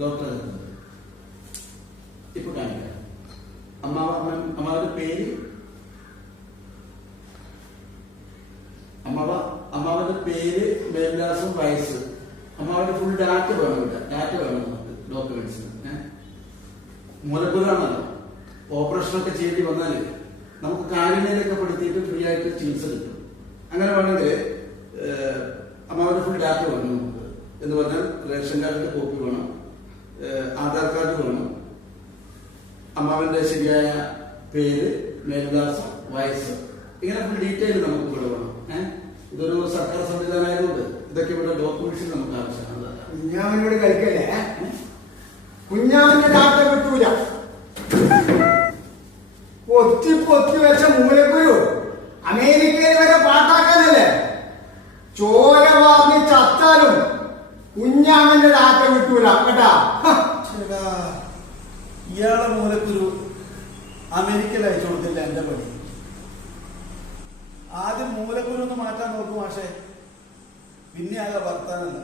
ഡോക്ടറെ അടുത്ത് ഇപ്പൊ കാണിക്കാം. അമ്മാവ അമ്മ- അമ്മാവന്റെ പേര്? അമ്മാവ അമ്മാവന്റെ പേര് മേൽവിലാസം വയസ്സ്. അമ്മാവന്റെ ഫുൾ ഡാറ്റ വേണം ഡാറ്റ വേണം നമുക്ക് ഡോക്യുമെന്റ്സിന് മൂലപ്പുരാണല്ലോ ഓപ്പറേഷൻ ഒക്കെ ചെയ്യേണ്ടി വന്നാൽ നമുക്ക് കാലിനൊക്കെ പെടുത്തിയിട്ട് ഫ്രീ ആയിട്ട് ചികിത്സ കിട്ടും. അങ്ങനെ വേണമെങ്കിൽ അമ്മാവന്റെ ഫുൾ ഡാറ്റ വേണം നമുക്ക്. എന്ന് പറഞ്ഞാൽ റേഷൻ കാർഡിന്റെ കോപ്പി വേണം. ആധാർ കാർഡ് വേണം. അമ്മാവന്റെ ശരിയായ പേര് മേൽവിലാസം വയസ്സ്. ഇങ്ങനെ ഡീറ്റെയിൽ നമുക്ക് ഇവിടെ വേണം. ഏഹ് ഇതൊരു സർക്കാർ സംവിധാനമായതുകൊണ്ട് ഇതൊക്കെ ഇവിടെ ഡോക്യുമെന്റ്സ് നമുക്ക് ആവശ്യമാണ്. കുഞ്ഞാമനോട് കളിക്കല്ലേ? കിട്ടൂല. പൊത്തി പൊത്തി വെച്ച മൂലക്കുരു. അമേരിക്കയിൽ വരെ പാട്ടാക്കാനല്ലേ? ചോര വാങ്ങി ചത്താലും കുഞ്ഞാമന്റെ ഡാറ്റ കിട്ടൂല. കേട്ടാ? ഇയാളെ മൂലക്കൊരു അമേരിക്കയിൽ അയച്ചു കൊടുത്തില്ല എന്റെ പണി. ആദ്യം മൂലക്കുരു ഒന്ന് മാറ്റാൻ നോക്കും പക്ഷേ പിന്നെ ആകെ വർത്താനല്ല.